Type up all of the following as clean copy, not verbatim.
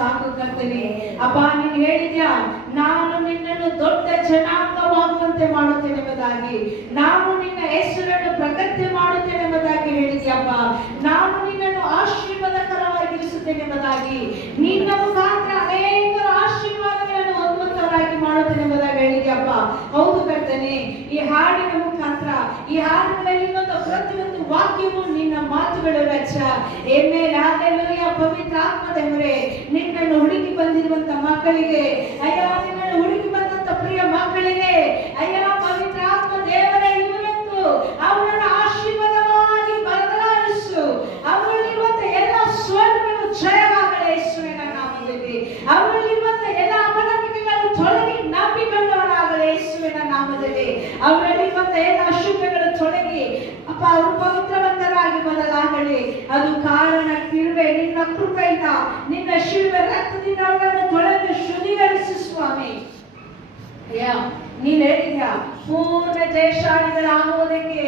ಸಾಕು ಕರ್ತನೆ. ಅಪ್ಪ ನೀನು ಹೇಳಿದ್ಯಾ, ನಾನು ನಿನ್ನನ್ನು ದೊಡ್ಡ ಜನಾಂಗವಾಗುವಂತೆ ಮಾಡುತ್ತೇನೆ ಎಂಬುದಾಗಿ, ನಾನು ನಿನ್ನ ಹೆಸರನ್ನು ಪ್ರಗತಿ ಮಾಡುತ್ತೇನೆ ಎಂಬುದಾಗಿ ಹೇಳಿದ್ಯಪ್ಪ. ನಾನು ನಿನ್ನನ್ನು ಆಶೀರ್ವಾದಕರವಾಗಿರಿಸುತ್ತೇನೆ ಎಂಬುದಾಗಿ, ನಿನ್ನ ಮುಖಾಂತರ ಅನೇಕರ ಆಶೀರ್ವಾದಗಳನ್ನು ಹೊಂದುವಂತವರಾಗಿ ಮಾಡುತ್ತೇನೆ ಎಂಬುದಾಗಿ ಹೇಳಿದ್ಯಪ್ಪ. ಹೌದು ಕರ್ತನೆ, ಈ ಹಾಡಿನ ಮುಖಾಂತರ, ಈ ಹಾಡಿನಲ್ಲಿ ಇನ್ನೊಂದು ಪ್ರತಿಯೊಂದು ವಾಕ್ಯವು ನಿನ್ನ ಮಾತುಗಳು ರಚ. Amen, hallelujah. ಪವಿತ್ರ ಆತ್ಮದೇವರೇ, ನಿನ್ನನ್ನು ಹುಡುಕಿ ಬಂದಿರುವಂತ ಮಕ್ಕಳಿಗೆ, ಅಯ್ಯೋ ನಿನ್ನನ್ನು ಹುಡುಕಿ ಬಂದಂತ ಪ್ರಿಯ ಮಕ್ಕಳಿಗೆ, ಅಯ್ಯೋ ಪವಿತ್ರ ಆತ್ಮ ದೇವರೇ, ಇವತ್ತು ಅವರನ್ನು ಆಶೀರ್ವಾದವಾಗಿ ಬದಲಾಯಿಸು. ಅವರಲ್ಲಿರುವಂತ ಎಲ್ಲ ಸ್ವರ್ಣಗಳು ಜಯವಾಗಲಿ ಯೇಸುವಿನ ನಾಮದಲ್ಲಿ. ಅವರಲ್ಲಿರುವಂತ ಎಲ್ಲ ಅಪನಂಬಿಕೆಗಳು ತೊಲಗಿ ನಂಬಿಕೊಂಡವರಾಗಲಿ ಯೇಸುವಿನ ನಾಮದಲ್ಲಿ. ಅವರಲ್ಲಿರುವಂತ ಎಲ್ಲ ಅಶುದ್ಧಗಳು ತೊಲಗಿ ಅಪ್ಪ ಅವರು ಪವಿತ್ರವಂತರಾಗಿ ಬದಲಾಗಲಿ. ಅದು ಕಾರಣ ಕೃಪೆ, ನಿನ್ನ ಕೃಪೆಯಿಂದ, ನಿನ್ನ ಶಿಲುಬೆ ರಕ್ತದಿಂದ ಅವರನ್ನು ತೊಳೆದು ಶುದ್ಧೀಕರಿಸು ಸ್ವಾಮಿ. ನೀನ್ ಹೇಳಿದ್ಯಾ, ಪೂರ್ಣ ಜಯಶಾಲಿಗಳಾಗುವುದಕ್ಕೆ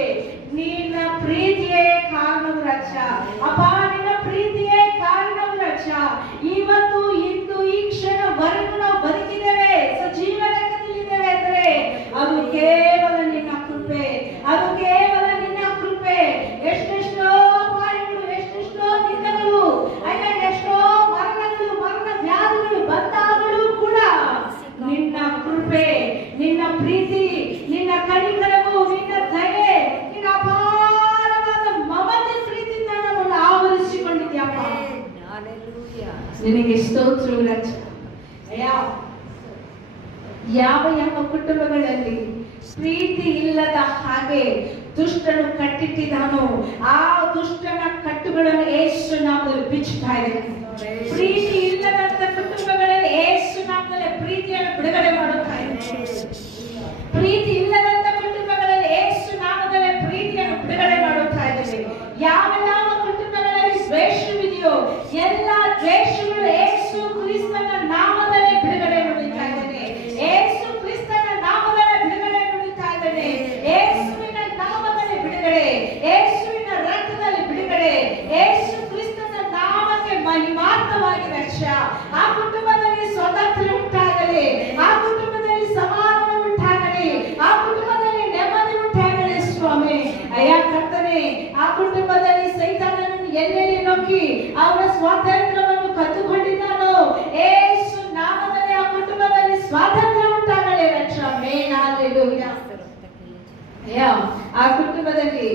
ನಿನ್ನ ಪ್ರೀತಿಯೇ ಕಾರಣವು ರಕ್ಷ. ಅಪ್ಪ ನಿನ್ನ ಪ್ರೀತಿಯೇ ಕಾರಣವು ರಕ್ಷ. ಇವತ್ತು ಇಂದು ಈ ಕ್ಷಣವರೆಗೂ ನಾವು ಬದುಕಿದ್ದೇವೆ, ಸಜೀವ ಲೆಕ್ಕದಲ್ಲಿದ್ದೇವೆ ಅಂದರೆ ಅದು ಕೇವಲ ನಿನ್ನ ಕೃಪೆ, ಅದು ಕೇವಲ ನಿನ್ನ ಕೃಪೆ. ಎಷ್ಟೆಷ್ಟೋ ಅಪಾಯಗಳು, ಎಷ್ಟೆಷ್ಟೋ ನಿಂದಗಳು, ಎಷ್ಟೋ ಮರಣಗಳು, ಮರಣ ವ್ಯಾಧಿಗಳು ಬಂದಾಗಲೂ ಕೂಡ ನಿನ್ನ ಕೃಪೆ, ನಿನ್ನ ಪ್ರೀತಿ, ನಿನ್ನ ಕನಿಕರವು, ನಿನ್ನ ದಯೆ, ನಿನ್ನ ಅಪಾರವಾದ ಮಮತೆ ಪ್ರೀತಿಯಿಂದ ನಮ್ಮನ್ನು ಆವರಿಸಿಕೊಂಡಿದ್ಯಪ್ಪ. ನಿನಗೆ ಸ್ತೋತ್ರವು ರಕ್ಷ. ಯಾವ ಯಾವ ಕುಟುಂಬಗಳಲ್ಲಿ ಪ್ರೀತಿ ಇಲ್ಲದ ಹಾಗೆ ದುಷ್ಟನು ಕಟ್ಟಿಟ್ಟಿದ್ದಾನೋ ಆ ದುಷ್ಟನ ಕಟ್ಟುಗಳನ್ನು ಯೇಸು ನಾಮದಲ್ಲಿ ಬಿಚ್ಚುತ್ತಾ ಇದ್ದೇನೆ. ಪ್ರೀತಿ ಇಲ್ಲದಂತ ಕುಟುಂಬಗಳಲ್ಲಿ ಯೇಸು ನಾಮದಲ್ಲಿ ಪ್ರೀತಿಯನ್ನು ಬಿಡುಗಡೆ ಮಾಡುತ್ತಾ ಇದ್ದೇನೆ. ಪ್ರೀತಿ ಇಲ್ಲದಂತ ಕುಟುಂಬಗಳಲ್ಲಿ ಯೇಸು ನಾಮದಲ್ಲಿ ಪ್ರೀತಿಯನ್ನು ಬಿಡುಗಡೆ ಮಾಡುತ್ತಾ ಇದ್ದೇವೆ. ಯಾವ ಯಾವ ಕುಟುಂಬಗಳಲ್ಲಿ ದ್ವೇಷವಿದೆಯೋ ಎಲ್ಲ ದ್ವೇಷಗಳು ಯೇಸು ಕ್ರಿಸ್ತನ ನಾಮದಲ್ಲಿ ಬಿಡುಗಡೆ ನುಡಿತಾ ಇದ್ದೇನೆ. ಯೇಸು ಕ್ರಿಸ್ತನ ನಾಮದಲ್ಲಿ ಬಿಡುಗಡೆ ನುಡಿತಾ ಇದ್ದೇನೆ. ಯೇಸುವಿನ ನಾಮದಲ್ಲಿ ಬಿಡುಗಡೆ, ಯೇಸುವಿನ ರಕ್ತದಲ್ಲಿ ಬಿಡುಗಡೆ, ಯೇಸು ಕ್ರಿಸ್ತನ ನಾಮಕ್ಕೆ ಮಹಿಮಾರ್ಥವಾಗಿ ರಕ್ಷಾ. ಆ ಕುಟುಂಬದಲ್ಲಿ ಸ್ವತಂತ್ರ ಉಂಟಾಗಲಿ, ಆ ಕುಟುಂಬದಲ್ಲಿ ಸಮಾಧಾನ ಉಂಟಾಗಲಿ, ಆ ಕುಟುಂಬದಲ್ಲಿ ನೆಮ್ಮದಿ ಉಂಟಾಗಲಿ ಸ್ವಾಮಿ. ಅಯ್ಯ ಕರ್ತನೆ, ಆ ಕುಟುಂಬದಲ್ಲಿ ಸೈತಾನನನ್ನು ಎಲ್ಲೆಲ್ಲಿ ನೊಕ್ಕಿ ಅವರ ಸ್ವಾತಂತ್ರ್ಯವನ್ನು ಕತ್ತುಕೊಂಡಿದ್ದಾನೋ ಯೇಸು ನಾಮದಲ್ಲಿ ಆ ಕುಟುಂಬದಲ್ಲಿ ಸ್ವಾತಂತ್ರ್ಯ ಉಂಟಾಗಲಿ ರಕ್ಷಾ. ಹಲ್ಲೆಲೂಯಾ. ಆ ಕುಟುಂಬದಲ್ಲಿ